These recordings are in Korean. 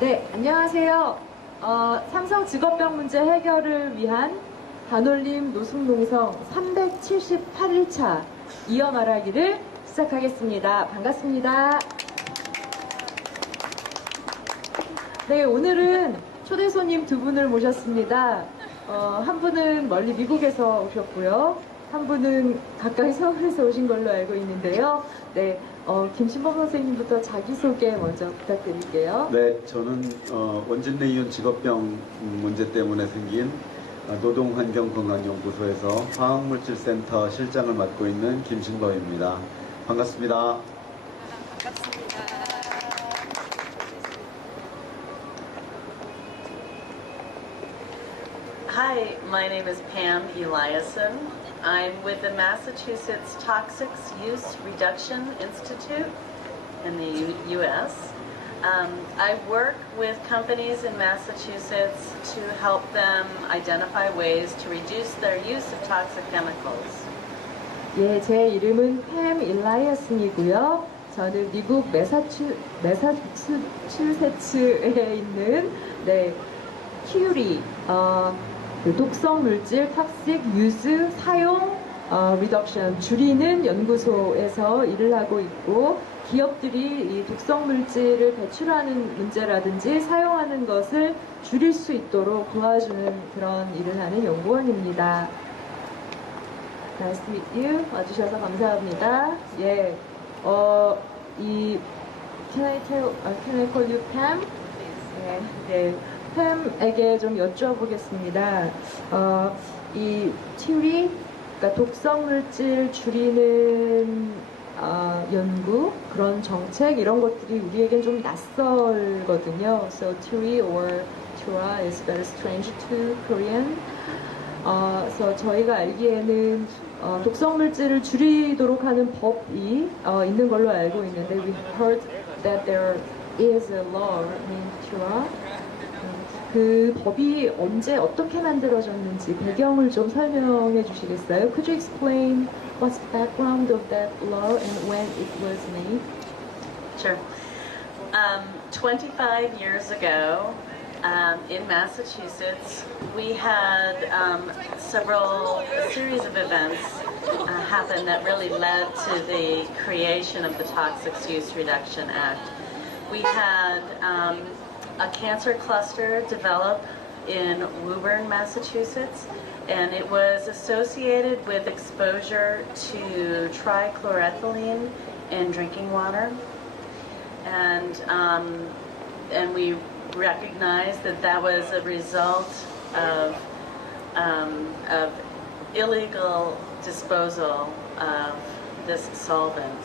네, 안녕하세요. 삼성 직업병 문제 해결을 위한 반올림 노숙농성 378일차 이어말하기를 시작하겠습니다. 반갑습니다. 네, 오늘은 초대 손님 두 분을 모셨습니다. 한 분은 멀리 미국에서 오셨고요. 한 분은 가까이 서울에서 오신 걸로 알고 있는데요. 네, 김신범 선생님부터 자기소개 먼저 부탁드릴게요. 네, 저는 원진내이온 직업병 문제 때문에 생긴 노동환경건강연구소에서 화학물질센터 실장을 맡고 있는 김신범입니다. 반갑습니다. 반갑습니다. Hi, my name is Pam Eliason. I'm with the Massachusetts Toxics Use Reduction Institute in the U.S. I work with companies in Massachusetts to help them identify ways to reduce their use of toxic chemicals. 예, 제 이름은 팸 일라이어슨이고요. 저는 미국 메사추세츠에 있는 TURI 그 독성 물질 탁식 유즈 사용 리덕션 줄이는 연구소에서 일을 하고 있고, 기업들이 이 독성 물질을 배출하는 문제라든지 사용하는 것을 줄일 수 있도록 도와주는 그런 일을 하는 연구원입니다. Nice to meet you. 와주셔서 감사합니다. 예, can I call you Pam? 네. 팸에게 좀 여쭤보겠습니다. 이 TURI, 그러니까 독성물질 줄이는 연구, 그런 정책 이런 것들이 우리에겐 좀 낯설거든요. So TURI or TURA is very strange to Korean. 그래서 저희가 알기에는 독성물질을 줄이도록 하는 법이 있는 걸로 알고 있는데, we heard that there is a law named TURA. 그 법이 언제 어떻게 만들어졌는지 배경을 좀 설명해 주시겠어요? Could you explain what's the background of that law and when it was made? Sure. 25 years ago, in Massachusetts, we had a series of events happen that really led to the creation of the Toxics Use Reduction Act. We had a cancer cluster develop in Woburn, Massachusetts, and it was associated with exposure to trichloroethylene in drinking water. And we recognized that that was a result of illegal disposal of this solvent.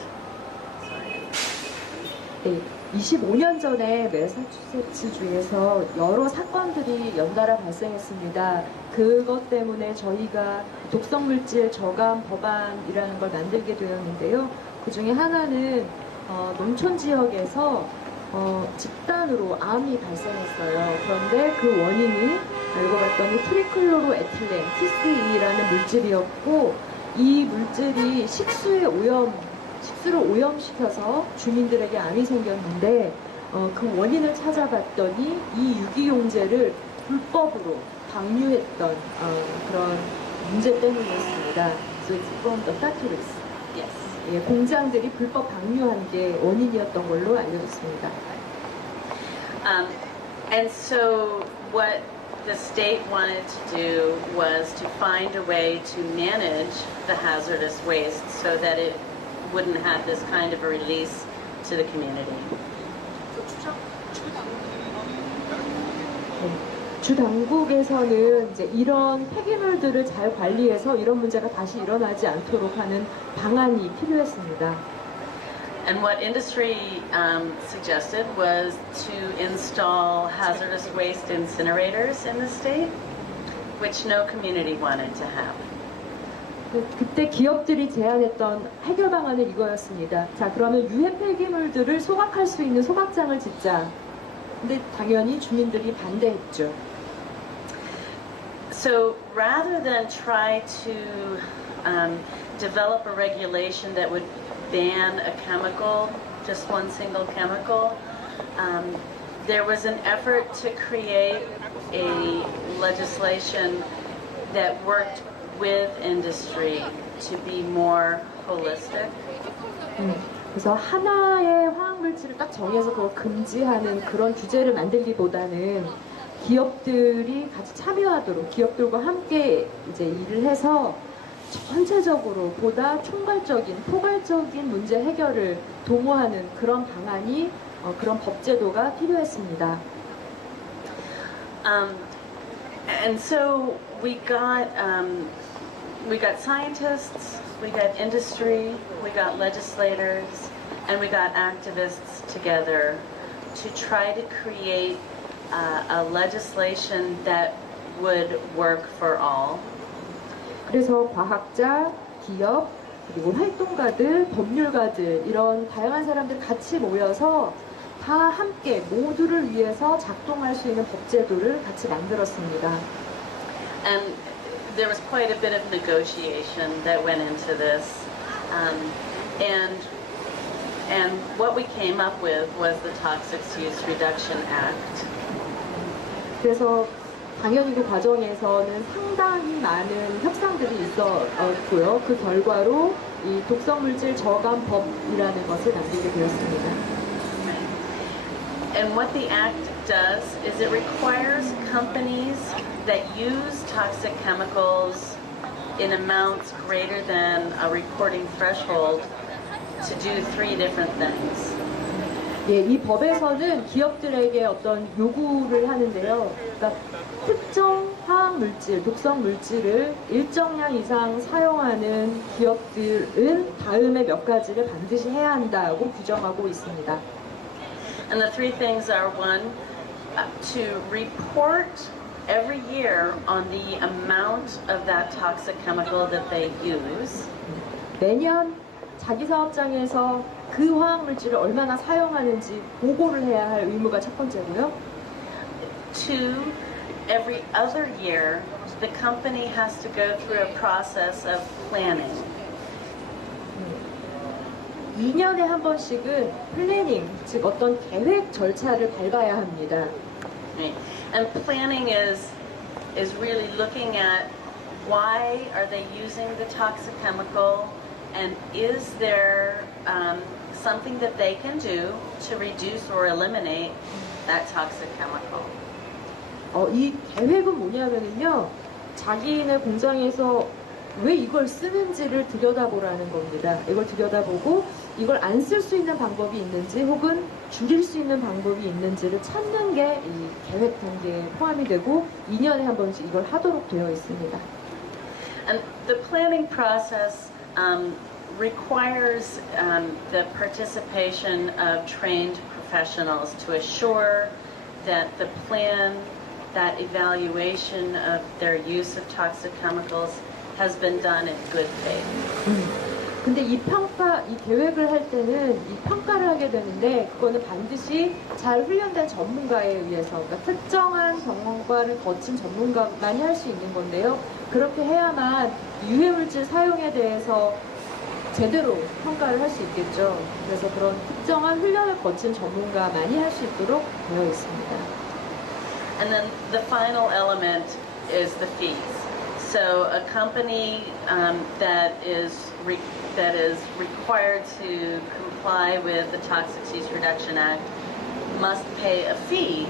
네, 25년 전에 메사추세츠주에서 여러 사건들이 연달아 발생했습니다. 그것 때문에 저희가 독성물질 저감 법안이라는 걸 만들게 되었는데요. 그 중에 하나는 농촌 지역에서 집단으로 암이 발생했어요. 그런데 그 원인이 알고 봤더니 트리클로로에틸렌, TCE라는 물질이었고, 이 물질이 식수를 오염시켜서 주민들에게 암이 생겼는데, 그 원인을 찾아봤더니 이 유기용제를 불법으로 방류했던 그런 문제 때문이었습니다. So it's from the factories. Yes. 예, 공장들이 불법 방류한 게 원인이었던 걸로 알려졌습니다. And so what the state wanted to do was to find a way to manage the hazardous waste so that it wouldn't have this kind of a release to the community. 주 당국에서는 이제 이런 폐기물들을 잘 관리해서 이런 문제가 다시 일어나지 않도록 하는 방안이 필요했습니다. And what industry suggested was to install hazardous waste incinerators in the state, which no community wanted to have. 그때 기업들이 제안했던 해결 방안은 이거였습니다. 자, 그러면 유해 폐기물들을 소각할 수 있는 소각장을 짓자. 근데 당연히 주민들이 반대했죠. So rather than try to develop a regulation that would ban a chemical, just one single chemical, there was an effort to create a legislation that worked with industry to be more holistic. 그래서 하나의 화학물질을 딱 정해서 그걸 금지하는 그런 규제를 만들기보다는 기업들이 같이 참여하도록 기업들과 함께 이제 일을 해서 전체적으로 보다 총괄적인 포괄적인 문제 해결을 도모하는 그런 방안이 그런 법제도가 필요했습니다. And so we got scientists, we got industry, we got legislators, and we got activists together to try to create a legislation that would work for all. 그래서 과학자, 기업, 그리고 활동가들, 법률가들 이런 다양한 사람들 같이 모여서 다 함께 모두를 위해서 작동할 수 있는 법제도를 같이 만들었습니다. And there was quite a bit of negotiation that went into this. And what we came up with was the Toxic Use Reduction Act. 그래서 당연히 그 과정에서는 상당히 많은 협상들이 있었고요. 그 결과로 이 독성물질 저감법이라는 것을 만들게 되었습니다. And what the act does is it requires companies that use toxic chemicals in amounts greater than a reporting threshold to do three different things. 예, 이 법에서는 기업들에게 어떤 요구를 하는데요. 그러니까 특정 화학물질, 독성물질을 일정량 이상 사용하는 기업들은 다음에 몇 가지를 반드시 해야 한다고 규정하고 있습니다. And the three things are one, to report every year on the amount of that toxic chemical that they use. 매년 자기 사업장에서 그 화학물질을 얼마나 사용하는지 보고를 해야 할 의무가 첫 번째고요. Two, every other year, the company has to go through a process of planning. 2년에 한 번씩은 플래닝, 즉 어떤 계획 절차를 밟아야 합니다. Right. And planning is really looking at why are they using the toxic chemical, and is there something that they can do to reduce or eliminate that toxic chemical. 이 계획은 뭐냐면요, 자기네 공장에서 왜 이걸 쓰는지를 들여다보라는 겁니다. 이걸 들여다보고 이걸 안 쓸 수 있는 방법이 있는지 혹은 줄일 수 있는 방법이 있는지를 찾는 게 이 계획 단계에 포함이 되고 2년에 한 번씩 이걸 하도록 되어 있습니다. And the planning process requires the participation of trained professionals to assure that the plan, that evaluation of their use of toxic chemicals has been done in good faith. 근데 이 계획을 할 때는 이 평가를 하게 되는데 그거는 반드시 잘 훈련된 전문가에 의해서, 그러니까 특정한 경험과를 거친 전문가만이 할 수 있는 건데요. 그렇게 해야만 유해물질 사용에 대해서 제대로 평가를 할 수 있겠죠. 그래서 그런 특정한 훈련을 거친 전문가만이 할 수 있도록 되어 있습니다. And then the final element is the fees. So a company that is required to comply with the Toxic Use Reduction Act must pay a fee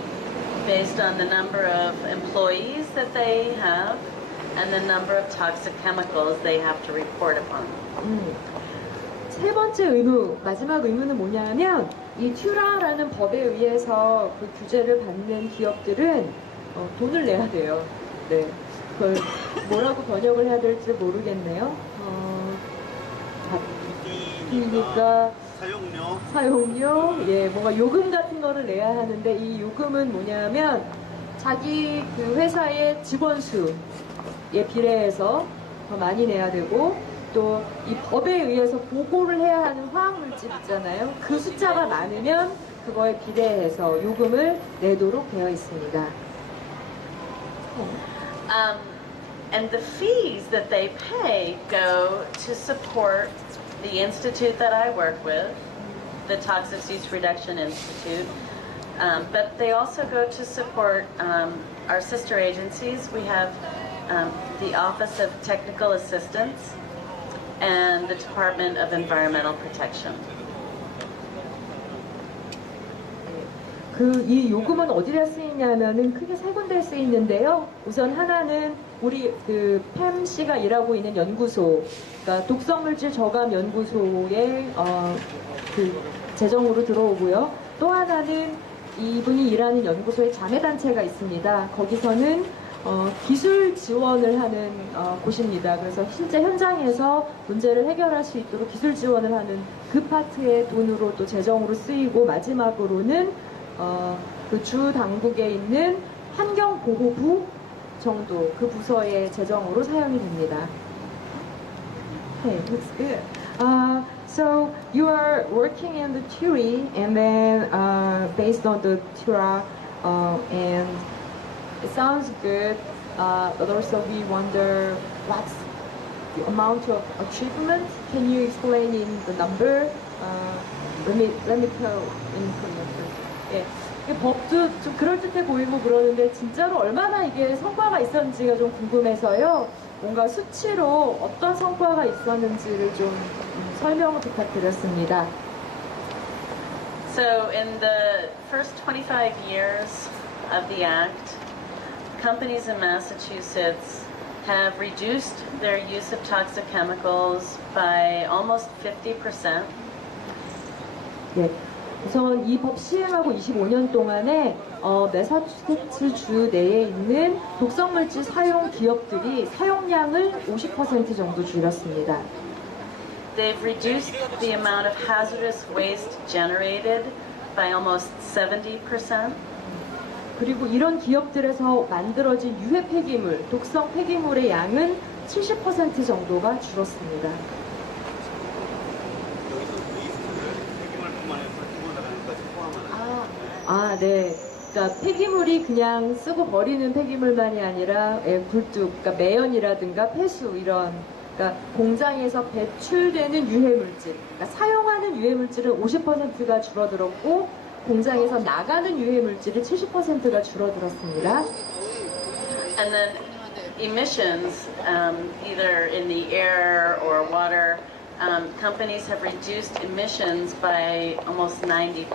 based on the number of employees that they have and the number of toxic chemicals they have to report upon. 세 번째 의무, 마지막 의무는 뭐냐면 이 튜라라는 법에 의해서 그 규제를 받는 기업들은 돈을 내야 돼요. 네, 그걸 뭐라고 번역을 해야 될지 모르겠네요. 그러니까 사용료, 예, 뭔가 요금 같은 거를 내야 하는데 이 요금은 뭐냐면 자기 그 회사의 직원 수에 비례해서 더 많이 내야 되고 또 이 법에 의해서 보고를 해야 하는 화학물질 있잖아요. 그 숫자가 많으면 그거에 비례해서 요금을 내도록 되어 있습니다. And the fees that they pay go to support the institute that I work with, the Toxic Use Reduction Institute, But they also go to support our sister agencies. We have the Office of Technical Assistance and the Department of Environmental Protection. 이 요금은 어디다 쓰이냐면은 크게 세 군데에 쓰이는데요. 우선 하나는 우리 팸 씨가 일하고 있는 연구소, 그러니까 독성물질 저감 연구소의 재정으로 들어오고요. 또 하나는 이분이 일하는 연구소에 자매단체가 있습니다. 거기서는 기술 지원을 하는 곳입니다. 그래서 실제 현장에서 문제를 해결할 수 있도록 기술 지원을 하는 그 파트의 돈으로 또 재정으로 쓰이고, 마지막으로는 그 주 당국에 있는 환경보호부 정도 그 부서의 재정으로 사용이 됩니다. Okay, that's good. So you are working in the TURI, and then based on the TURA, and it sounds good, but also we wonder what's the amount of achievement. Can you explain in the number? Let me tell in Korean first. 예, 법도 좀 그럴듯해 보이고 그러는데 진짜로 얼마나 이게 성과가 있었는지가 좀 궁금해서요. 뭔가 수치로 어떤 성과가 있었는지를 좀 설명을 부탁드렸습니다. So in the first 25 years of the Act, companies in Massachusetts have reduced their use of toxic chemicals by almost 50%. 예, 우선 이 법 시행하고 25년 동안에 메사추세츠 주 내에 있는 독성물질 사용 기업들이 사용량을 50% 정도 줄였습니다. They've reduced the amount of hazardous waste generated by almost 70%. 그리고 이런 기업들에서 만들어진 유해 폐기물, 독성 폐기물의 양은 70% 정도가 줄었습니다. 네. 그러니까 폐기물이 그냥 쓰고 버리는 폐기물만이 아니라 굴뚝, 그러니까 매연이라든가 폐수 이런, 그러니까 공장에서 배출되는 유해물질, 그러니까 사용하는 유해물질은 50%가 줄어들었고 공장에서 나가는 유해물질이 70%가 줄어들었습니다. And then emissions, either in the air or water, companies have reduced emissions by almost 90%.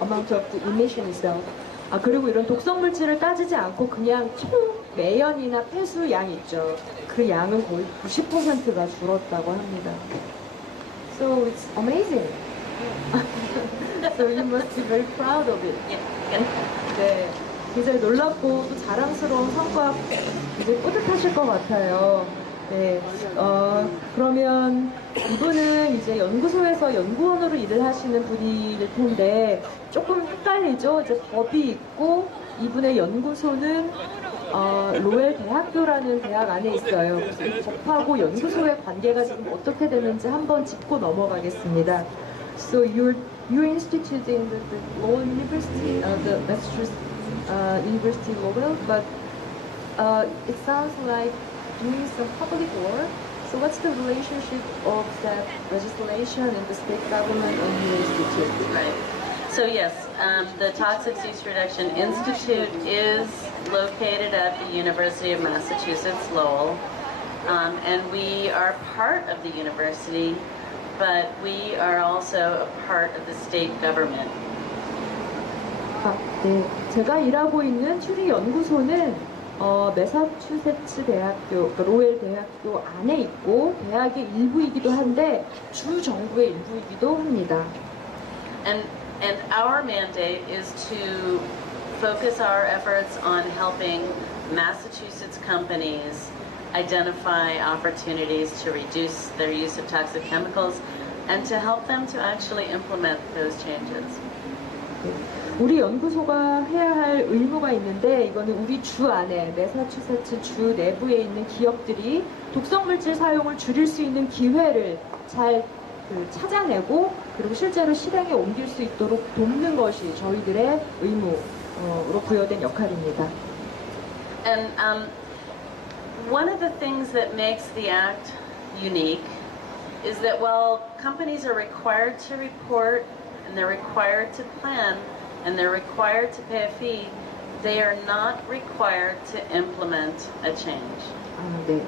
amount of the emission itself. 그리고 이런 독성 물질을 따지지 않고 그냥 총 매연이나 폐수 양 있죠. 그 양은 거의 90%가 줄었다고 합니다. So it's amazing. So you must be very proud of it. 네, 굉장히 놀랍고 또 자랑스러운 성과, 굉장히 뿌듯하실 것 같아요. 네, 그러면 이분은 이제 연구소에서 연구원으로 일을 하시는 분일 텐데 조금 헷갈리죠? 이제 법이 있고 이분의 연구소는 로웰대학교라는 대학 안에 있어요. 그래서 이 법하고 연구소의 관계가 지금 어떻게 되는지 한번 짚고 넘어가겠습니다. So your institute in the Lowell University, the Massachusetts University Lowell, but it sounds like doing some public work. So what's the relationship of that legislation and the state government and your institute? Right. So yes, the Toxic Waste Reduction Institute is located at the University of Massachusetts Lowell, and we are part of the university, but we are also a part of the state government. 네, 제가 일하고 있는 튜리 연구소는 메사추세츠 대학교, 그러니까 로웰 대학교 안에 있고 대학의 일부이기도 한데 주 정부의 일부이기도 합니다. And our mandate is to focus our efforts on helping Massachusetts companies identify opportunities to reduce their use of toxic chemicals and to help them to actually implement those changes. 우리 연구소가 해야 할 의무가 있는데 이거는 우리 주 안에 메사추세츠 주 내부에 있는 기업들이 독성물질 사용을 줄일 수 있는 기회를 잘 찾아내고 그리고 실제로 실행에 옮길 수 있도록 돕는 것이 저희들의 의무로 부여된 역할입니다. And one of the things that makes the Act unique is that while companies are required to report and they're required to plan and they're required to pay a fee, they are not required to implement a change. 네.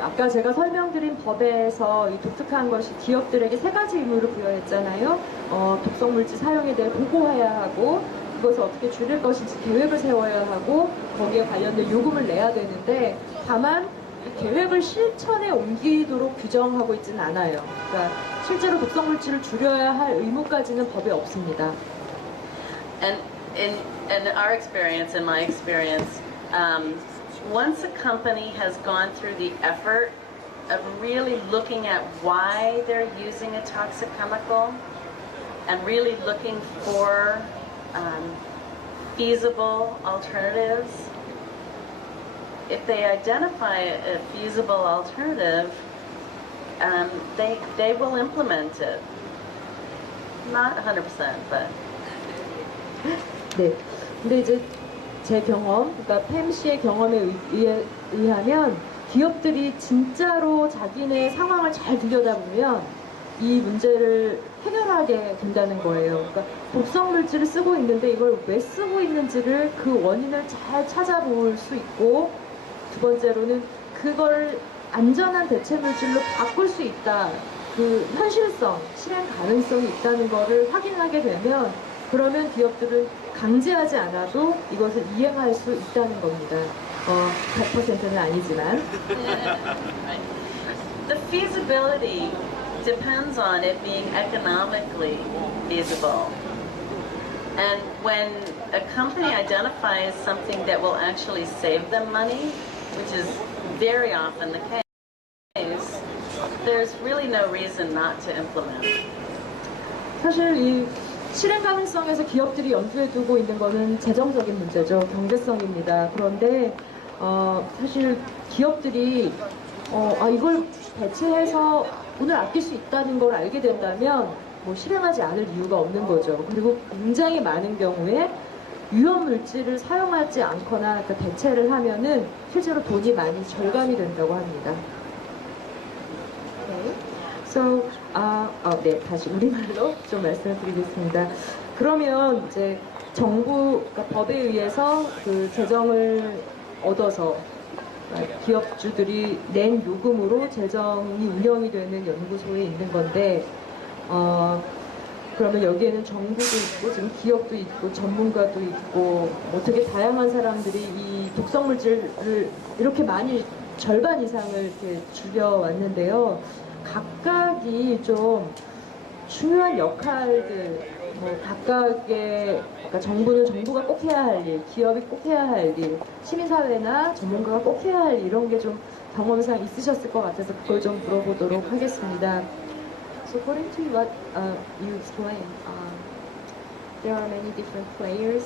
아까 제가 설명드린 법에서 이 독특한 것이 기업들에게 세 가지 의무를 부여했잖아요. 독성물질 사용에 대해 보고해야 하고, 그것을 어떻게 줄일 것인지 계획을 세워야 하고, 거기에 관련된 요금을 내야 되는데, 다만 이 계획을 실천에 옮기도록 규정하고 있지는 않아요. 그러니까 실제로 독성물질을 줄여야 할 의무까지는 법에 없습니다. And in our experience, in my experience, once a company has gone through the effort of really looking at why they're using a toxic chemical and really looking for feasible alternatives, if they identify a feasible alternative, they will implement it. Not 100%, but. 네. 근데 이제 제 경험, 그러니까 팸 씨의 경험에 의하면 기업들이 진짜로 자기네 상황을 잘 들여다보면 이 문제를 해결하게 된다는 거예요. 그러니까 독성 물질을 쓰고 있는데 이걸 왜 쓰고 있는지를 그 원인을 잘 찾아볼 수 있고, 두 번째로는 그걸 안전한 대체 물질로 바꿀 수 있다. 그 현실성, 실행 가능성이 있다는 거를 확인하게 되면, 그러면 기업들은 강제하지 않아도 이것을 이행할 수 있다는 겁니다. 100%는 아니지만. The feasibility depends on it being economically feasible. And when a company identifies something that will actually save them money, which is very often the case, there's really no reason not to implement. 사실 이 실행 가능성에서 기업들이 염두에 두고 있는 것은 재정적인 문제죠. 경제성입니다. 그런데 사실 기업들이 이걸 대체해서 돈을 아낄 수 있다는 걸 알게 된다면 뭐 실행하지 않을 이유가 없는 거죠. 그리고 굉장히 많은 경우에 위험 물질을 사용하지 않거나 그러니까 대체를 하면은 실제로 돈이 많이 절감이 된다고 합니다. 네. So, 네, 다시 우리말로 좀 말씀을 드리겠습니다. 그러면 이제 정부, 그러니까 법에 의해서 그 재정을 얻어서 기업주들이 낸 요금으로 재정이 운영이 되는 연구소에 있는 건데, 그러면 여기에는 정부도 있고 지금 기업도 있고 전문가도 있고 뭐 되게 다양한 사람들이 이 독성물질을 이렇게 많이 절반 이상을 이렇게 줄여왔는데요. 각각이 좀 중요한 역할들, 뭐 각각의, 그러니까 정부는 정부가 꼭 해야 할 일, 기업이 꼭 해야 할 일, 시민사회나 전문가가 꼭 해야 할 일, 이런 게 좀 경험상 있으셨을 것 같아서 그걸 좀 물어보도록 하겠습니다. So according to what you explained, there are many different players,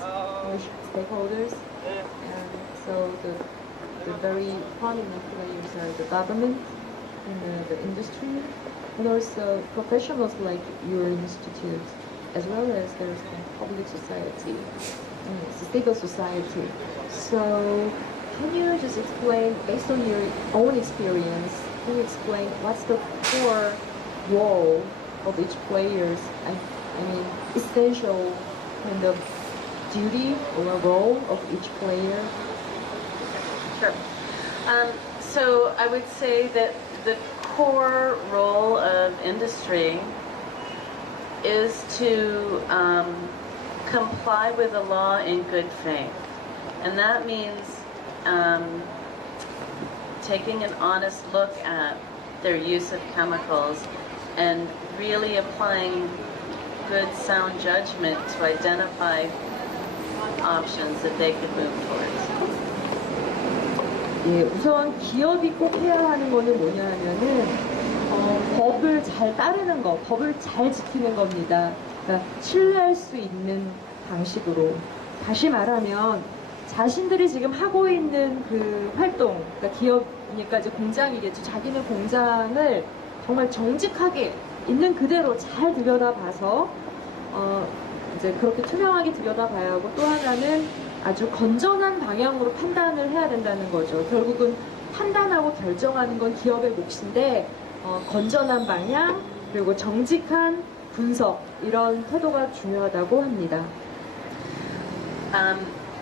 stakeholders, and so the very prominent players are the government, and the industry, and also professionals like your institute, as well as there's public society, civil society. So can you just explain, based on your own experience, can you explain what's the core role of each players? I mean, essential kind of duty or role of each player? Sure. So I would say that the core role of industry is to comply with the law in good faith. And that means taking an honest look at their use of chemicals and really applying good sound judgment to identify options that they could move towards. 예, 우선 기업이 꼭 해야 하는 거는 뭐냐 하면은 법을 잘 따르는 거, 법을 잘 지키는 겁니다. 그러니까 신뢰할 수 있는 방식으로. 다시 말하면 자신들이 지금 하고 있는 그 활동, 그러니까 기업이니까 이제 공장이겠죠. 자기는 공장을 정말 정직하게 있는 그대로 잘 들여다봐서 이제 그렇게 투명하게 들여다봐야 하고, 또 하나는 아주 건전한 방향으로 판단을 해야 된다는 거죠. 결국은 판단하고 결정하는 건 기업의 몫인데 건전한 방향, 그리고 정직한 분석, 이런 태도가 중요하다고 합니다.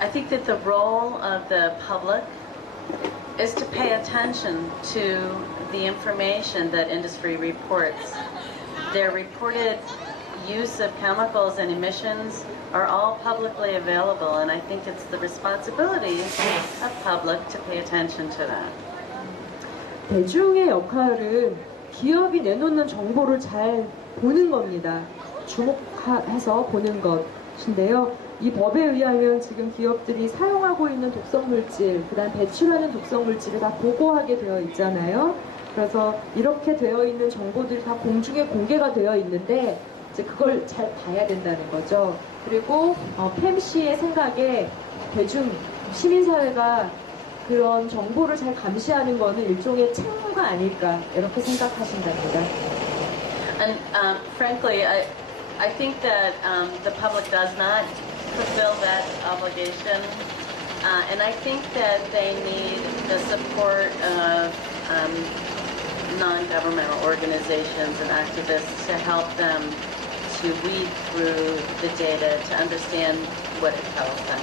I think that the role of the public is to pay attention to the information that industry reports. Their reported use of chemicals and emissions are all publicly available, and I think it's the responsibility of public to pay attention to that. 대중의 역할은 기업이 내놓는 정보를 잘 보는 겁니다. 주목해서 보는 것인데요. 이 법에 의하면 지금 기업들이 사용하고 있는 독성물질, 그다음 배출하는 독성물질을 다 보고하게 되어 있잖아요. 그래서 이렇게 되어 있는 정보들이 다 공중에 공개가 되어 있는데 이제 그걸 잘 봐야 된다는 거죠. 그리고 팸 씨의 생각에 대중 시민사회가 그런 정보를 잘 감시하는 거는 일종의 책무가 아닐까 이렇게 생각하신답니다. And frankly, I think that the public does not fulfill that obligation, and I think that they need the support of non-governmental organizations and activists to help them to weed through the data to understand what it tells them.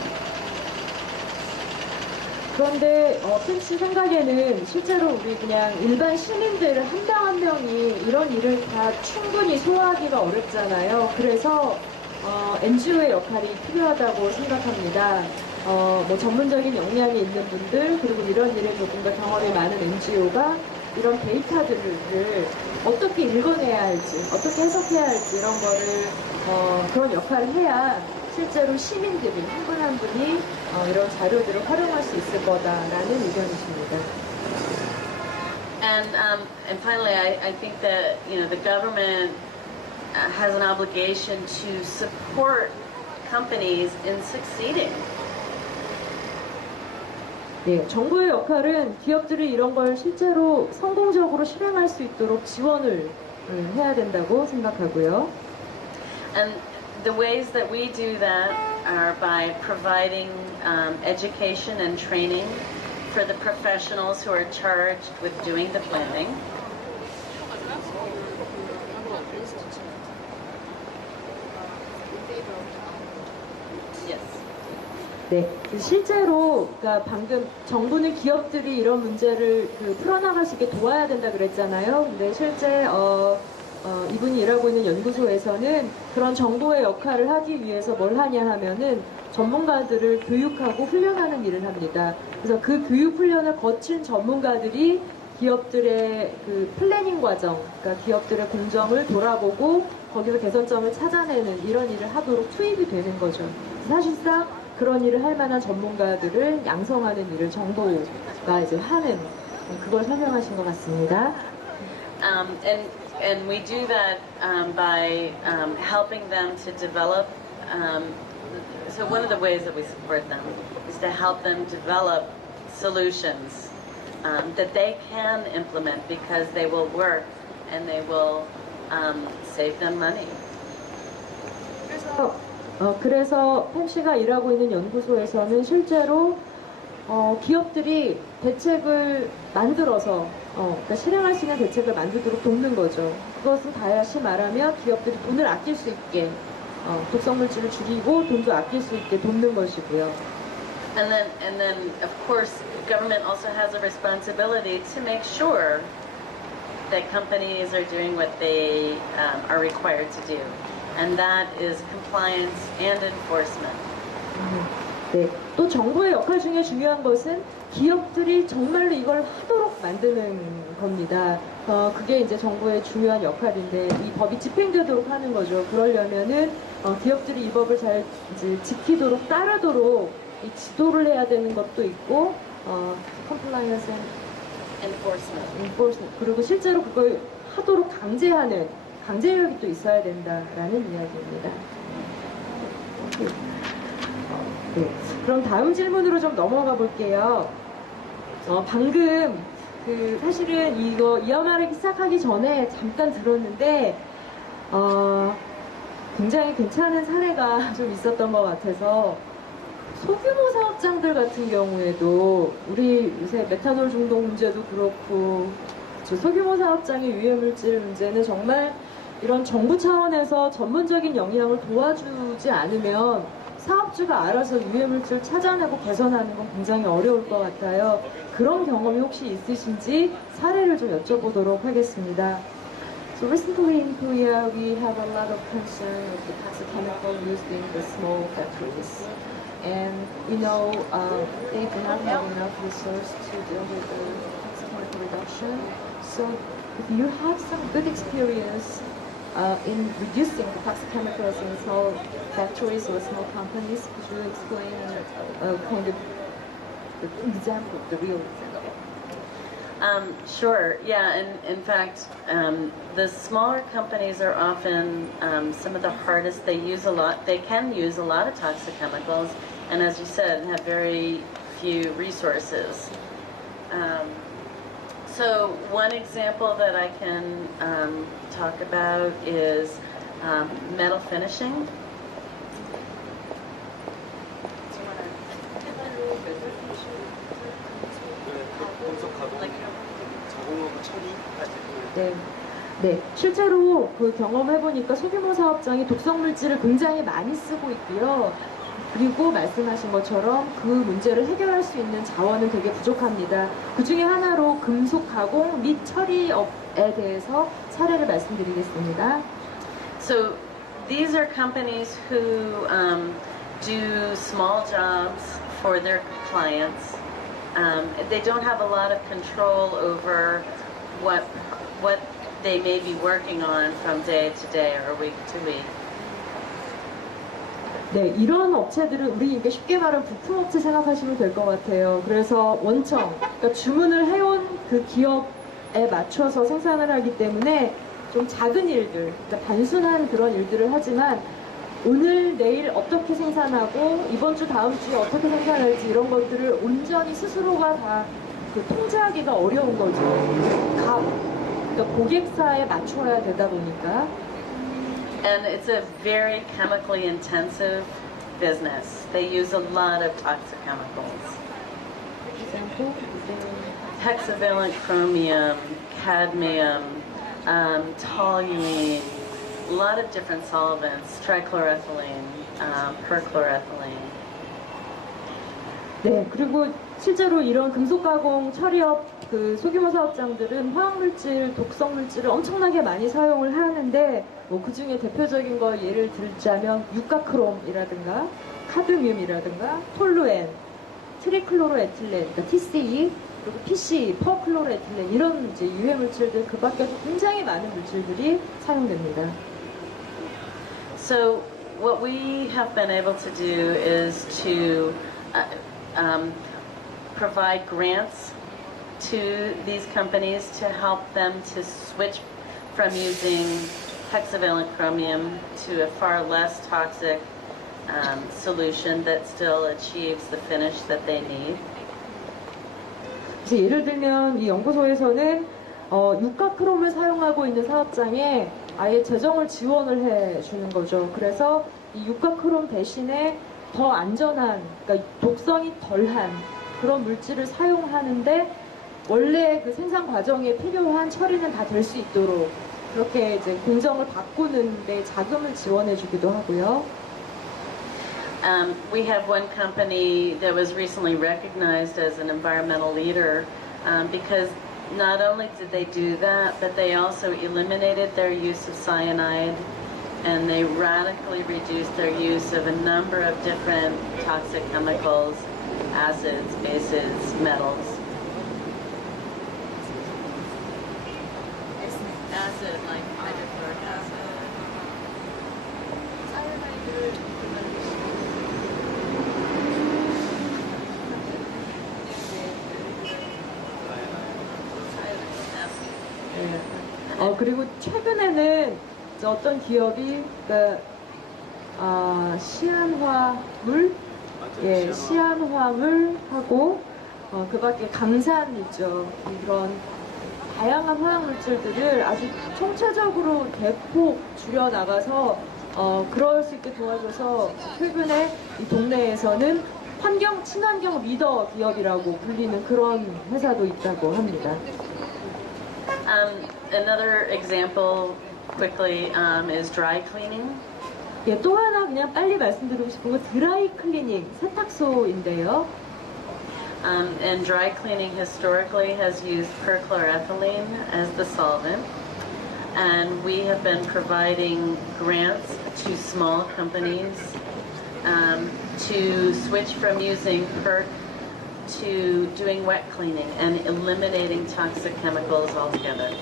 그런데 팸 씨 생각에는 실제로 우리 그냥 일반 시민들 한 명 한 명이 이런 일을 다 충분히 소화하기가 어렵잖아요. 그래서 NGO의 역할이 필요하다고 생각합니다. 뭐 전문적인 역량이 있는 분들 그리고 이런 일에 조금 더 경험이 많은 NGO가 이런 데이터들을 어떻게 읽어내야 할지 어떻게 해석해야 할지 이런 거를 그런 역할을 해야 실제로 시민들이 한 분 한 분이 이런 자료들을 활용할 수 있을 거다라는 의견이십니다. And finally, I think that the government has an obligation to support companies in succeeding. 네, 정부의 역할은 기업들이 이런 걸 실제로 성공적으로 실행할 수 있도록 지원을 해야 된다고 생각하고요. And the ways that we do that are by providing education and training for the professionals who are charged with doing the planning. Yes. 네, 실제로 그러니까 방금 정부는 기업들이 이런 문제를 풀어나갈 수 있게 도와야 된다 그랬잖아요. 근데 실제 이분이 일하고 있는 연구소에서는 그런 정보의 역할을 하기 위해서 뭘 하냐 하면은 전문가들을 교육하고 훈련하는 일을 합니다. 그래서 그 교육 훈련을 거친 전문가들이 기업들의 그 플래닝 과정, 그러니까 기업들의 공정을 돌아보고 거기서 개선점을 찾아내는 이런 일을 하도록 투입이 되는 거죠. 사실상 그런 일을 할 만한 전문가들을 양성하는 일을 정부가 이제 하는 그걸 설명하신 것 같습니다. And we do that by helping them to develop. So one of the ways that we support them is to help them develop solutions that they can implement because they will work and they will save them money. 그래서 팸 씨가 일하고 있는 연구소에서는 실제로 기업들이 대책을 만들어서 그러니까 실행할 수 있는 대책을 만들도록 돕는 거죠. 그것은 다시 말하면 기업들이 돈을 아낄 수 있게 독성물질을 줄이고 돈도 아낄 수 있게 돕는 것이고요. And then of course government also has a responsibility to make sure that companies are doing what they are required to do. And that is compliance and enforcement. 네, 또 정부의 역할 중에 중요한 것은 기업들이 정말로 이걸 하도록 만드는 겁니다. 그게 이제 정부의 중요한 역할인데 이 법이 집행되도록 하는 거죠. 그러려면은 기업들이 이 법을 잘 이제 지키도록 따르도록 이 지도를 해야 되는 것도 있고 compliance and enforcement 그리고 실제로 그걸 하도록 강제하는 강제력이 또 있어야 된다라는 이야기입니다. 네, 그럼 다음 질문으로 좀 넘어가 볼게요. 방금 사실은 이거 이어말하기 시작하기 전에 잠깐 들었는데 굉장히 괜찮은 사례가 좀 있었던 것 같아서 소규모 사업장들 같은 경우에도 우리 요새 메탄올 중독 문제도 그렇고 소규모 사업장의 유해물질 문제는 정말 이런 정부 차원에서 전문적인 역량을 도와주지 않으면 사업주가 알아서 유해물질 찾아내고 개선하는 건 굉장히 어려울 것 같아요. 그런 경험이 혹시 있으신지 사례를 좀 여쭤보도록 하겠습니다. So recently in Korea, we have a lot of concern of the toxic chemical used in the small factories. And we know they do not have enough resource to deal with the toxic chemical reduction. So if you have some good experience in reducing the toxic chemicals in small factories or small companies, could you explain kind of the example, the real example? Sure, yeah, and in fact, the smaller companies are often some of the hardest. They can use a lot of toxic chemicals, and as you said, have very few resources. So one example that I can talk about is metal finishing. 네, 실제로 그 경험해보니까 소규모 사업장이 독성 물질을 굉장히 많이 쓰고 있고요. 그리고 말씀하신 것처럼 그 문제를 해결할 수 있는 자원은 되게 부족합니다. 그 중에 하나로 금속 가공 및 처리업에 대해서 사례를 말씀드리겠습니다. So these are companies who do small jobs for their clients. They don't have a lot of control over what they may be working on from day to day or week to week. 네, 이런 업체들은 우리 이게 쉽게 말하면 부품업체 생각하시면 될 것 같아요. 그래서 원청, 그러니까 주문을 해온 그 기업에 맞춰서 생산을 하기 때문에 좀 작은 일들, 그러니까 단순한 그런 일들을 하지만 오늘, 내일 어떻게 생산하고 이번 주, 다음 주에 어떻게 생산할지 이런 것들을 온전히 스스로가 다 그 통제하기가 어려운 거죠. 그러니까 고객사에 맞춰야 되다 보니까. And it's a very chemically intensive business. They use a lot of toxic chemicals. Hexavalent chromium, cadmium, toluene, a lot of different solvents, trichloroethylene, perchloroethylene. 네, 그리고 실제로 이런 금속 가공 처리업 그 소규모 사업장들은 화학물질, 독성물질을 엄청나게 많이 사용을 하는데 뭐 그 중에 대표적인 거 예를 들자면 유가크롬이라든가 카드뮴이라든가 톨루엔, 트리클로로에틸렌, 그러니까 TCE, 그리고 PC, 퍼클로로에틸렌 이런 이제 유해 물질들 그 밖에도 굉장히 많은 물질들이 사용됩니다. So what we have been able to do is to provide grants to these companies to help them to switch from using hexavalent chromium to a far less toxic solution that still achieves the finish that they need. 그래서 예를 들면 이 연구소에서는 유가크롬을 사용하고 있는 사업장에 아예 재정을 지원을 해주는 거죠. 그래서 이 유가크롬 대신에 더 안전한, 그러니까 독성이 덜한 그런 물질을 사용하는데 원래 그 생산 과정에 필요한 처리는 다 될 수 있도록 그렇게 이제 공정을 바꾸는데 자금을 지원해주기도 하고요. We have one company that was recently recognized as an environmental leader because not only did they do that, but they also eliminated their use of cyanide and they radically reduced their use of a number of different toxic chemicals, acids, bases, metals. Acid like hydrochloric acid. 그리고 최근에는 어떤 기업이 시안화물, 시안화물하고 그 밖에 강산 있죠. 이런 다양한 화학물질들을 아주 총체적으로 대폭 줄여 나가서 그럴 수 있게 도와줘서 최근에 이 동네에서는 친환경 리더 기업이라고 불리는 그런 회사도 있다고 합니다. Another example quickly is dry cleaning. 예, 또 하나 그냥 빨리 말씀드리고 싶은 건 드라이 클리닝, 세탁소인데요. And dry cleaning historically has used perchloroethylene as the solvent. And we have been providing grants to small companies to switch from using perc to doing wet cleaning and eliminating toxic chemicals altogether.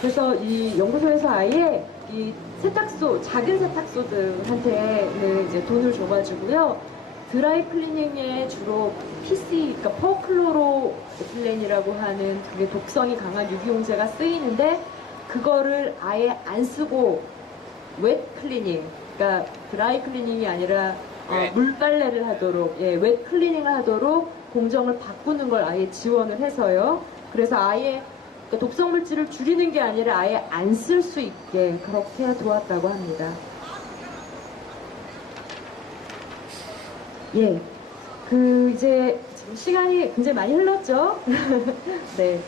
그래서 이 연구소에서 아예 이 세탁소, 작은 세탁소들한테는 이제 돈을 줘가지고요. 드라이 클리닝에 주로 PC, 그러니까 퍼클로로에틸렌이라고 하는 그게 독성이 강한 유기용제가 쓰이는데 그거를 아예 안 쓰고 웻 클리닝, 그러니까 드라이 클리닝이 아니라 물빨래를 하도록, 웻 클리닝을 하도록 공정을 바꾸는 걸 아예 지원을 해서요. 그래서 아예 그러니까 독성 물질을 줄이는 게 아니라 아예 안 쓸 수 있게 그렇게 도왔다고 합니다. 예, 이제 지금 시간이 굉장히 많이 흘렀죠? 네,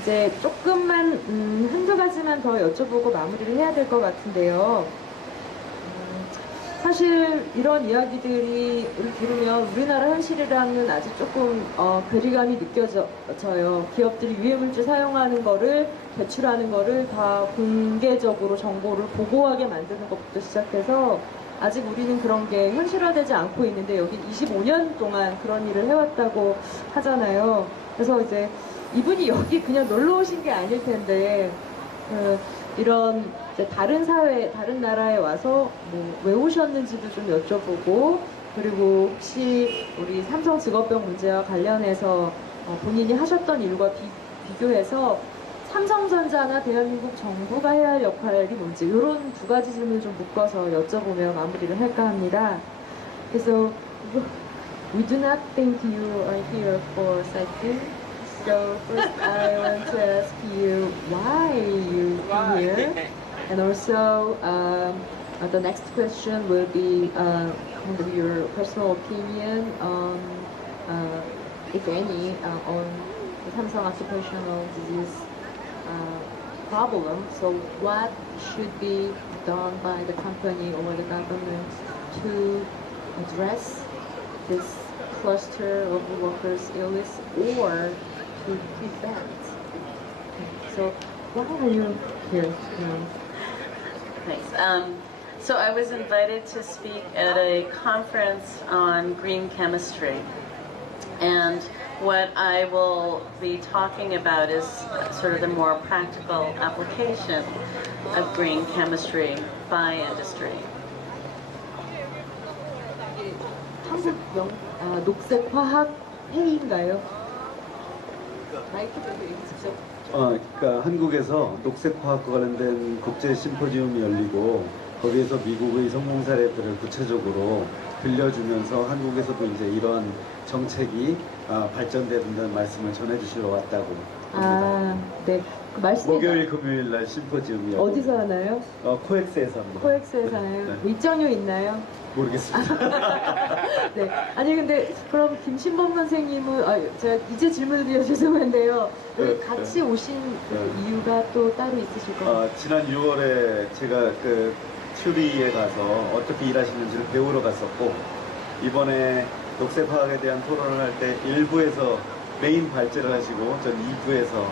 이제 조금만 한두 가지만 더 여쭤보고 마무리를 해야 될 것 같은데요. 사실 이런 이야기들이 들으면 우리나라 현실이랑은 아직 조금 괴리감이 느껴져요. 기업들이 유해물질 사용하는 거를, 배출하는 거를 다 공개적으로 정보를 보고하게 만드는 것부터 시작해서 아직 우리는 그런 게 현실화되지 않고 있는데 여기 25년 동안 그런 일을 해왔다고 하잖아요. 그래서 이제 이분이 여기 그냥 놀러 오신 게 아닐 텐데 이런 이제 다른 사회, 다른 나라에 와서 뭐 왜 오셨는지도 좀 여쭤보고 그리고 혹시 우리 삼성 직업병 문제와 관련해서 본인이 하셨던 일과 비교해서 삼성전자나 대한민국 정부가 해야 할 역할이 뭔지 이런 두 가지 질문을 좀 묶어서 여쭤보며 마무리를 할까 합니다. 그래서 we do not think you are here for sightseeing. So first I want to ask you why you came here, and also the next question will be kind of your personal opinion on, if any, on the Samsung occupational disease problem. So what should be done by the company or the government to address this cluster of workers' illness or to prevent? So why are you here? Thanks. So I was invited to speak at a conference on green chemistry. And what I will be talking about is sort of the more practical application of green chemistry by industry. 한국 녹색화학 회의인가요? 마이크 들고 얘기 직접. 그러니까 한국에서 녹색화학과 관련된 국제 심포지움이 열리고 거기에서 미국의 성공 사례들을 구체적으로 들려주면서 한국에서도 이제 이런 정책이 발전된다는 말씀을 전해주시러 왔다고 합니다. 네. 그 말씀이 목요일, 금요일 날 심포지움이 어디서 하나요? 코엑스에서 합니다. 코엑스에서 하나요? 네. 뭐 입장료 있나요? 모르겠습니다. 네. 아니 근데 그럼 김신범 선생님은 제가 이제 질문을 드려 죄송한데요. 같이 오신 이유가 또 따로 있으실 것 같아요. 지난 6월에 제가 그 튜리에 가서 어떻게 일하시는지를 배우러 갔었고 이번에 녹색화학에 대한 토론을 할 때 1부에서 메인 발제를 하시고 전 2부에서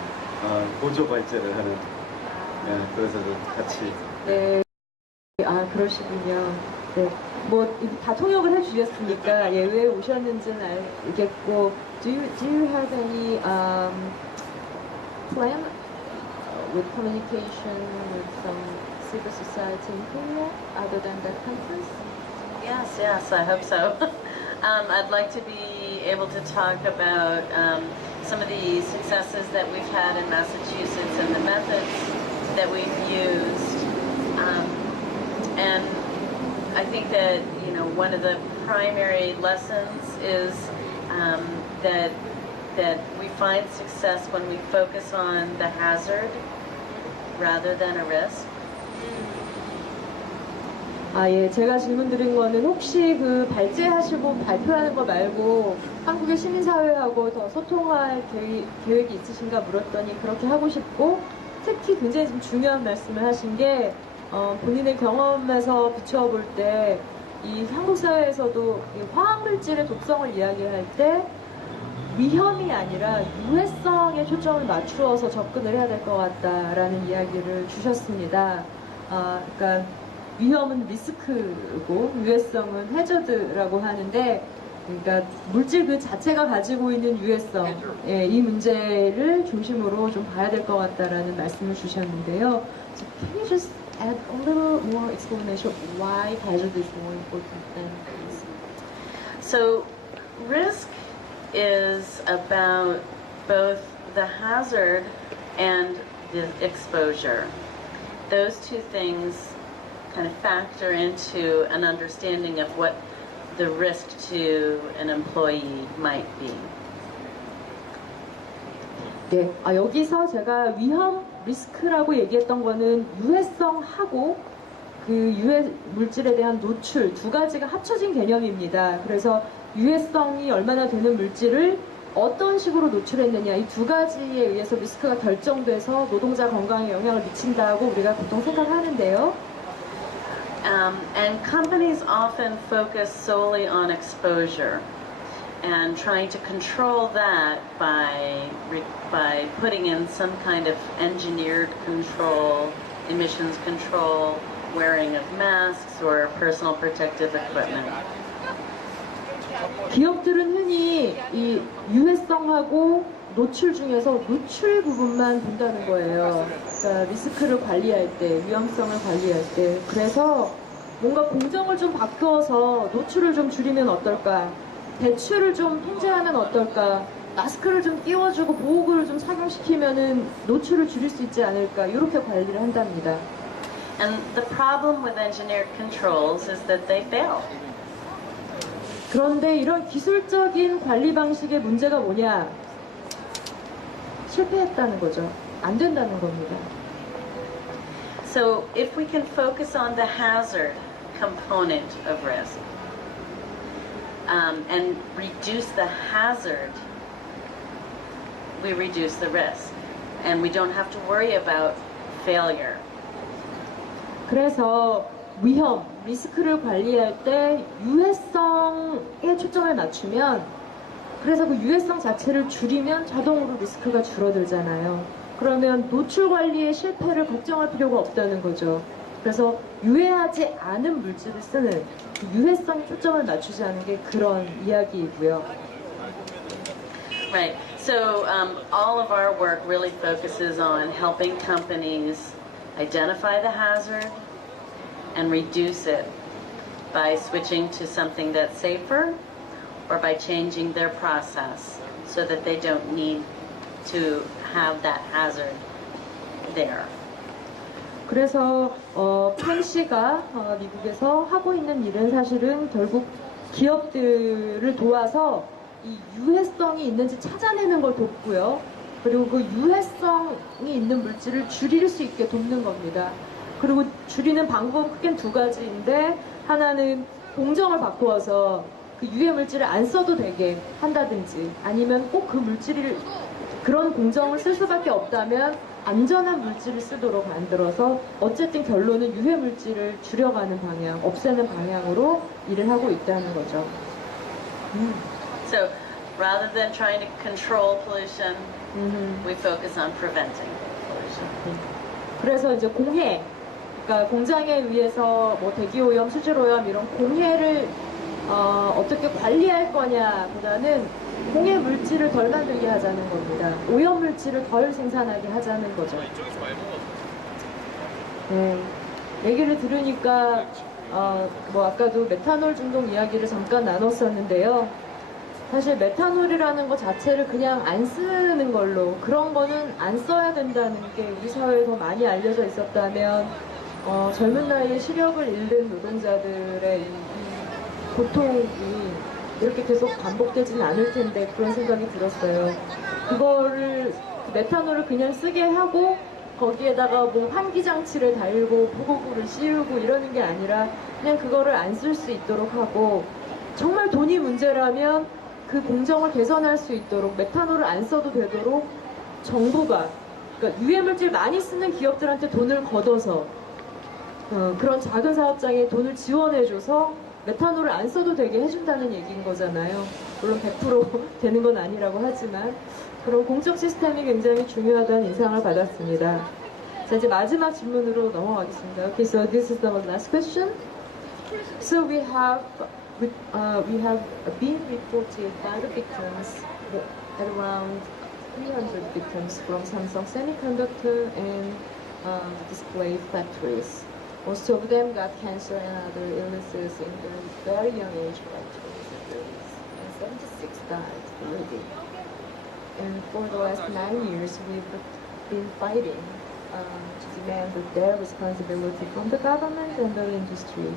보조 발제를 하는 그래서 같이 네. 그러시군요. 네. 뭐 다 통역을 해주셨으니까 왜 오셨는지는 알겠고 do you have any plan with communication with some civil society in Korea other than that conference? Yes, I hope so. I'd like to be able to talk about some of the successes that we've had in Massachusetts and the methods that we've used. And I think that, one of the primary lessons is that we find success when we focus on the hazard rather than a risk. 예, 제가 질문 드린 거는 혹시 그 발제하시고 발표하는 거 말고 한국의 시민사회하고 더 소통할 계획이 있으신가 물었더니 그렇게 하고 싶고 특히 굉장히 좀 중요한 말씀을 하신 게 본인의 경험에서 비추어볼 때 이 한국 사회에서도 이 화학물질의 독성을 이야기할 때 위험이 아니라 유해성에 초점을 맞추어서 접근을 해야 될 것 같다라는 이야기를 주셨습니다. 그러니까 위험은 리스크고 유해성은 해저드라고 하는데, 그러니까 물질 그 자체가 가지고 있는 유해성, 이 문제를 중심으로 좀 봐야 될 것 같다라는 말씀을 주셨는데요. So can you just add a little more explanation of why hazard is more important than risk? So risk is about both the hazard and the exposure. Those two things kind of factor into an understanding of what the risk to an employee might be. 네, 여기서 제가 위험, 리스크라고 얘기했던 거는 유해성하고 그 유해 물질에 대한 노출 두 가지가 합쳐진 개념입니다. 그래서 유해성이 얼마나 되는 물질을 어떤 식으로 노출했느냐, 이 두 가지에 의해서 리스크가 결정돼서 노동자 건강에 영향을 미친다고 우리가 보통 생각하는데요. And companies often focus solely on exposure and trying to control that by putting in some kind of engineered control, emissions control, wearing of masks or personal protective equipment. 기업들은 흔히 이 유해성하고 노출 중에서 노출 부분만 본다는 거예요. 그러니까 리스크를 관리할 때, 위험성을 관리할 때. 그래서 뭔가 공정을 좀 바꾸어서 노출을 좀 줄이면 어떨까? 배출을 좀 통제하면 어떨까? 마스크를 좀 끼워주고 보호구를 좀 착용시키면은 노출을 줄일 수 있지 않을까? 이렇게 관리를 한답니다. And the problem with engineered controls is that they fail. 그런데 이런 기술적인 관리 방식의 문제가 뭐냐? 실패했다는 거죠. 안 된다는 겁니다. So if we can focus on the hazard component of risk and reduce the hazard, we reduce the risk. And we don't have to worry about failure. 그래서 위험, 리스크를 관리할 때 유해성에 초점을 맞추면, 그래서 그 유해성 자체를 줄이면 자동으로 리스크가 줄어들잖아요. 그러면 노출 관리의 실패를 걱정할 필요가 없다는 거죠. 그래서 유해하지 않은 물질을 쓰는 그 유해성에 초점을 맞추자는 게 그런 이야기이고요. Right. So all of our work really focuses on helping companies identify the hazard and reduce it by switching to something that's safer or by changing their process so that they don't need to have that hazard there. 그래서 팜 씨가 미국에서 하고 있는 일은 사실은 결국 기업들을 도와서 이 유해성이 있는지 찾아내는 걸 돕고요. 그리고 그 유해성이 있는 물질을 줄일 수 있게 돕는 겁니다. 그리고 줄이는 방법은 크게 두 가지인데, 하나는 공정을 바꾸어서 그 유해 물질을 안 써도 되게 한다든지, 아니면 꼭 그 물질을 그런 공정을 쓸 수밖에 없다면 안전한 물질을 쓰도록 만들어서 어쨌든 결론은 유해 물질을 줄여가는 방향, 없애는 방향으로 일을 하고 있다는 거죠. So rather than trying to control pollution, we focus on preventing pollution. 그래서 이제 공해, 그러니까 공장에 의해서 뭐 대기오염, 수질오염 이런 공해를 어떻게 관리할 거냐보다는 공해 물질을 덜 만들게 하자는 겁니다. 오염 물질을 덜 생산하게 하자는 거죠. 네, 얘기를 들으니까 뭐 아까도 메탄올 중독 이야기를 잠깐 나눴었는데요. 사실 메탄올이라는 것 자체를 그냥 안 쓰는 걸로, 그런 거는 안 써야 된다는 게 우리 사회에 더 많이 알려져 있었다면 젊은 나이에 시력을 잃는 노동자들의 이 고통이 이렇게 계속 반복되지는 않을 텐데, 그런 생각이 들었어요. 그거를 메탄올을 그냥 쓰게 하고 거기에다가 뭐 환기장치를 달고 보호구를 씌우고 이러는 게 아니라 그냥 그거를 안 쓸 수 있도록 하고, 정말 돈이 문제라면 그 공정을 개선할 수 있도록 메탄올을 안 써도 되도록 정부가 그러니까 유해물질 많이 쓰는 기업들한테 돈을 걷어서 그런 작은 사업장에 돈을 지원해줘서 메탄올을 안 써도 되게 해준다는 얘기인 거잖아요. 물론 100% 되는 건 아니라고 하지만 그런 공적 시스템이 굉장히 중요하다는 인상을 받았습니다. 자, 이제 마지막 질문으로 넘어가겠습니다. Okay, so this is the last question. So we have been reported by the victims at around 300 victims from Samsung Semiconductor and display factories. Most of them got cancer and other illnesses in their very young age, like 20s and 76 died already. And for the last 9 years, we've been fighting to demand their responsibility from the government and the industry.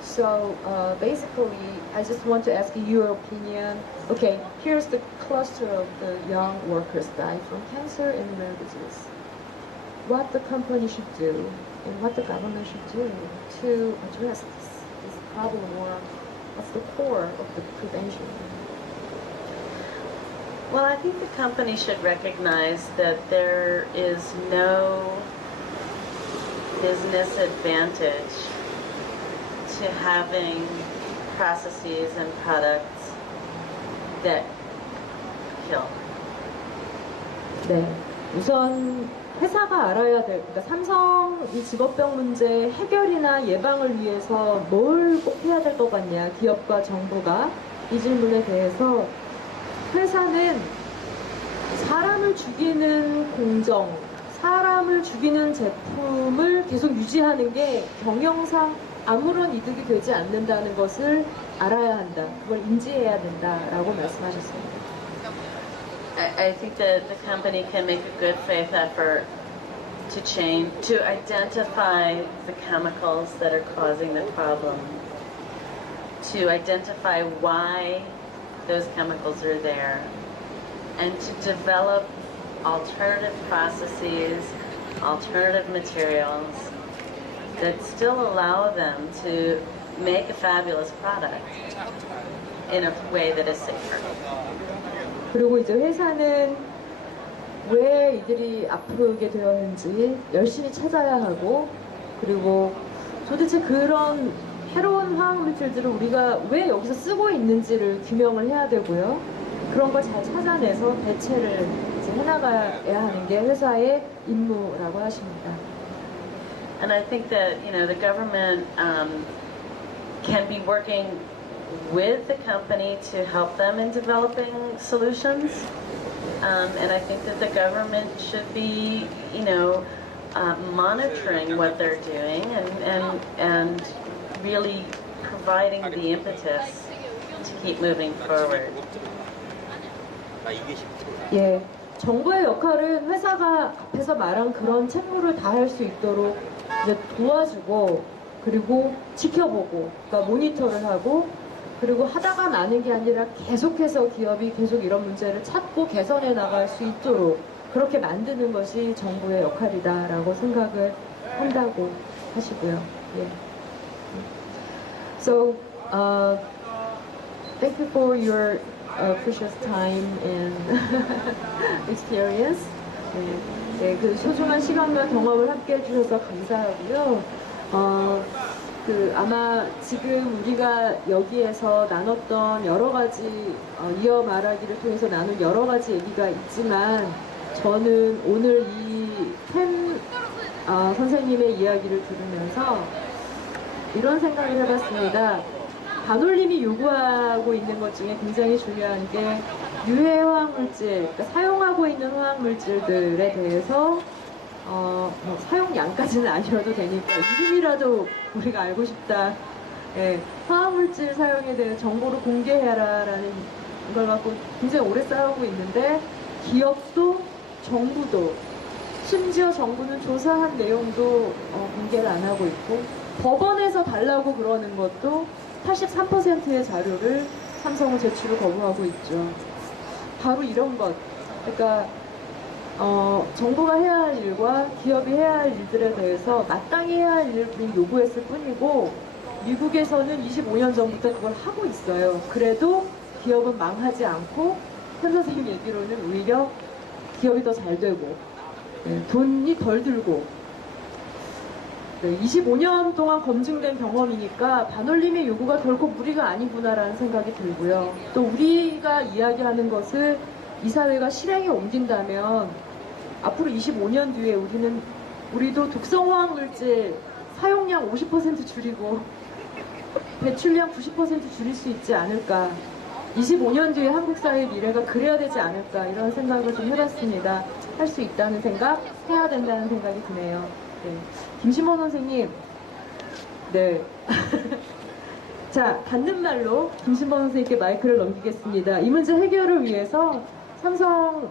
So basically, I just want to ask your opinion. Okay, here's the cluster of the young workers died from cancer and rare disease. What the company should do and what the government should do to address this problem, or what's the core of the prevention? Well, I think the company should recognize that there is no business advantage to having processes and products that kill. 네, 우선 회사가 알아야 될, 그러니까 삼성 이 직업병 문제 해결이나 예방을 위해서 뭘 꼭 해야 될 것 같냐, 기업과 정부가. 이 질문에 대해서 회사는 사람을 죽이는 공정, 사람을 죽이는 제품을 계속 유지하는 게 경영상 아무런 이득이 되지 않는다는 것을 알아야 한다. 그걸 인지해야 된다라고 말씀하셨습니다. I think that the company can make a good faith effort to change, to identify the chemicals that are causing the problem, to identify why those chemicals are there, and to develop alternative processes, alternative materials that still allow them to make a fabulous product in a way that is safer. 그리고 이제 회사는 왜 이들이 아프게 되었는지 열심히 찾아야 하고, 그리고 도대체 그런 해로운 화학물질들을 우리가 왜 여기서 쓰고 있는지를 규명을 해야 되고요. 그런 걸 잘 찾아내서 대체를 이제 해나가야 하는 게 회사의 임무라고 하십니다. And I think that, you know, the government can be working with the company to help them in developing solutions. And I think that the government should be, you know, monitoring what they're doing and really providing the impetus to keep moving forward. 예, 정부의 역할은 회사가 앞에서 말한 그런 책무를 다할 수 있도록 이제 도와주고, 그리고 지켜보고, 그러니까 모니터를 하고, 그리고 하다가 마는 게 아니라 계속해서 기업이 계속 이런 문제를 찾고 개선해 나갈 수 있도록 그렇게 만드는 것이 정부의 역할이다라고 생각을 한다고 하시고요. 예. So, thank you for your precious time and experience. 네, 그 소중한 시간과 경험을 함께 해주셔서 감사하고요. 아마 지금 우리가 여기에서 나눴던 여러 가지 이어 말하기를 통해서 나눈 여러 가지 얘기가 있지만, 저는 오늘 이 팸 선생님의 이야기를 들으면서 이런 생각을 해봤습니다. 반올림이 요구하고 있는 것 중에 굉장히 중요한 게 유해 화학물질, 그러니까 사용하고 있는 화학물질들에 대해서 사용량까지는 아니어도 되니까 이름이라도 우리가 알고 싶다. 예, 화학물질 사용에 대해 정보를 공개해라라는 걸 갖고 굉장히 오래 싸우고 있는데, 기업도 정부도, 심지어 정부는 조사한 내용도 공개를 안 하고 있고, 법원에서 달라고 그러는 것도 83%의 자료를 삼성은 제출을 거부하고 있죠. 바로 이런 것. 그러니까 정부가 해야 할 일과 기업이 해야 할 일들에 대해서 마땅히 해야 할 일을 우린 요구했을 뿐이고, 미국에서는 25년 전부터 그걸 하고 있어요. 그래도 기업은 망하지 않고, 현 선생님 얘기로는 오히려 기업이 더 잘 되고, 네, 돈이 덜 들고, 네, 25년 동안 검증된 경험이니까 반올림의 요구가 결코 무리가 아니구나라는 생각이 들고요. 또 우리가 이야기하는 것을 이 사회가 실행에 옮긴다면 앞으로 25년 뒤에 우리도 독성화학물질 사용량 50% 줄이고 배출량 90% 줄일 수 있지 않을까. 25년 뒤에 한국 사회의 미래가 그래야 되지 않을까, 이런 생각을 좀 해봤습니다. 할 수 있다는 생각, 해야 된다는 생각이 드네요. 네. 김신모 선생님, 네. 자, 닿는 말로 김신모 선생님께 마이크를 넘기겠습니다. 이 문제 해결을 위해서 삼성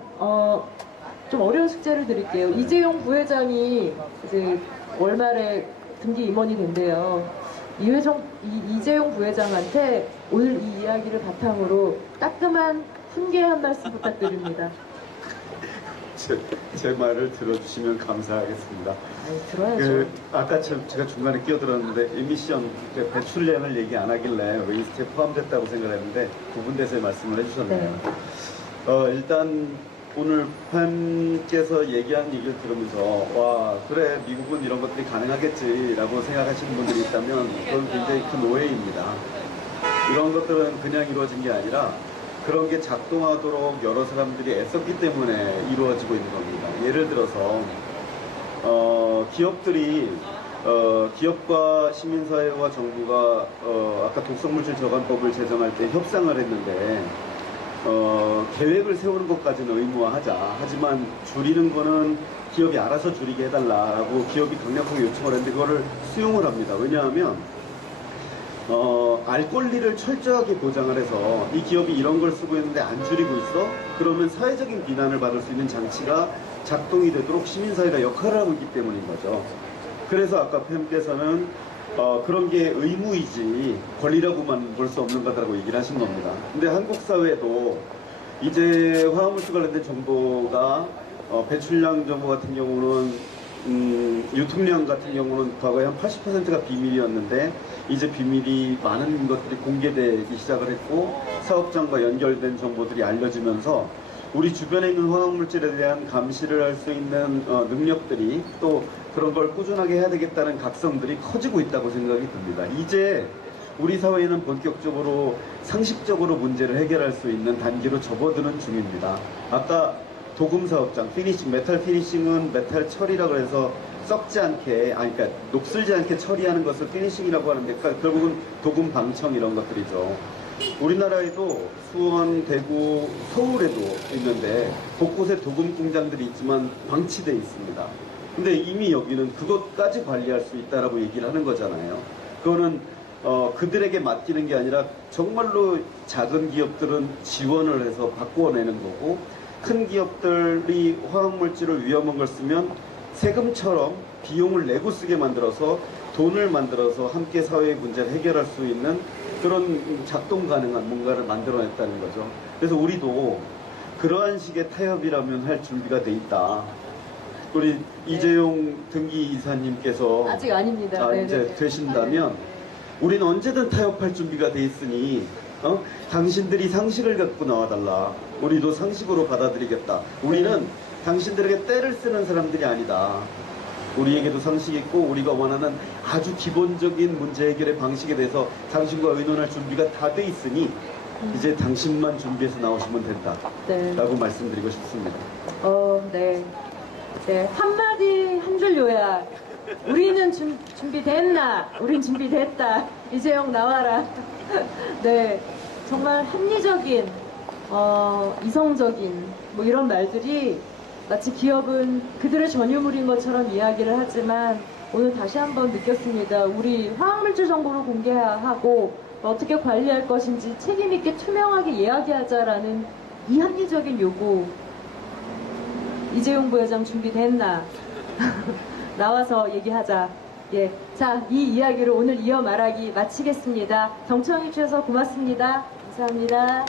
좀 어려운 숙제를 드릴게요. 이재용 부회장이 이제 월말에 등기 임원이 된대요. 이재용 부회장한테 오늘 이 이야기를 바탕으로 따끔한 훈계 한 말씀 부탁드립니다. 제 말을 들어주시면 감사하겠습니다. 들어야죠. 아까 제가 중간에 끼어들었는데 에미션 배출량을 얘기 안 하길래 웨이스트에 포함됐다고 생각했는데 구분돼서 말씀을 해주셨네요. 네. 일단 오늘 팬께서 얘기한 얘기를 들으면서 와 그래 미국은 이런 것들이 가능하겠지라고 생각하시는 분들이 있다면 그건 굉장히 큰 오해입니다. 이런 것들은 그냥 이루어진 게 아니라 그런 게 작동하도록 여러 사람들이 애썼기 때문에 이루어지고 있는 겁니다. 예를 들어서 기업과 시민사회와 정부가 아까 독성물질 저감법을 제정할 때 협상을 했는데 계획을 세우는 것까지는 의무화하자. 하지만 줄이는 거는 기업이 알아서 줄이게 해달라고 기업이 강력하게 요청을 했는데 그거를 수용을 합니다. 왜냐하면 알 권리를 철저하게 보장을 해서 이 기업이 이런 걸 쓰고 있는데 안 줄이고 있어? 그러면 사회적인 비난을 받을 수 있는 장치가 작동이 되도록 시민사회가 역할을 하고 있기 때문인 거죠. 그래서 아까 팸께서는 그런 게 의무이지 권리라고만 볼 수 없는 거다라고 얘기를 하신 겁니다. 근데 한국 사회도 이제 화학물질 관련된 정보가 배출량 정보 같은 경우는 유통량 같은 경우는 과거에 한 80%가 비밀이었는데 이제 비밀이 많은 것들이 공개되기 시작을 했고 사업장과 연결된 정보들이 알려지면서 우리 주변에 있는 화학물질에 대한 감시를 할 수 있는 능력들이 또 그런 걸 꾸준하게 해야 되겠다는 각성들이 커지고 있다고 생각이 듭니다. 이제 우리 사회는 본격적으로 상식적으로 문제를 해결할 수 있는 단계로 접어드는 중입니다. 아까 도금 사업장, 피니싱, 메탈 피니싱은 메탈 처리라고 해서 썩지 않게, 그러니까 녹슬지 않게 처리하는 것을 피니싱이라고 하는데, 그러니까 결국은 도금 방청 이런 것들이죠. 우리나라에도 수원, 대구, 서울에도 있는데 곳곳에 도금 공장들이 있지만 방치되어 있습니다. 근데 이미 여기는 그것까지 관리할 수 있다라고 얘기를 하는 거잖아요. 그거는 그들에게 맡기는 게 아니라 정말로 작은 기업들은 지원을 해서 바꾸어내는 거고 큰 기업들이 화학물질을 위험한 걸 쓰면 세금처럼 비용을 내고 쓰게 만들어서 돈을 만들어서 함께 사회의 문제를 해결할 수 있는 그런 작동 가능한 뭔가를 만들어냈다는 거죠. 그래서 우리도 그러한 식의 타협이라면 할 준비가 돼 있다. 우리 이재용 등기 이사님께서 아직 아닙니다. 이제 되신다면 우리는 언제든 타협할 준비가 돼 있으니 당신들이 상식을 갖고 나와달라. 우리도 상식으로 받아들이겠다. 우리는 당신들에게 떼를 쓰는 사람들이 아니다. 우리에게도 상식이 있고 우리가 원하는 아주 기본적인 문제 해결의 방식에 대해서 당신과 의논할 준비가 다 돼 있으니 이제 당신만 준비해서 나오시면 된다. 라고 말씀드리고 싶습니다. 네. 한마디 한 줄 요약. 우리는 준비됐나? 우린 준비됐다. 이재용 나와라. 네. 정말 합리적인, 이성적인, 뭐 이런 말들이 마치 기업은 그들의 전유물인 것처럼 이야기를 하지만 오늘 다시 한번 느꼈습니다. 우리 화학물질 정보를 공개하고 어떻게 관리할 것인지 책임있게 투명하게 이야기하자라는 이 합리적인 요구. 이재용 부회장 준비됐나? 나와서 얘기하자. 예. 자, 이 이야기로 오늘 이어 말하기 마치겠습니다. 경청해주셔서 고맙습니다. 감사합니다.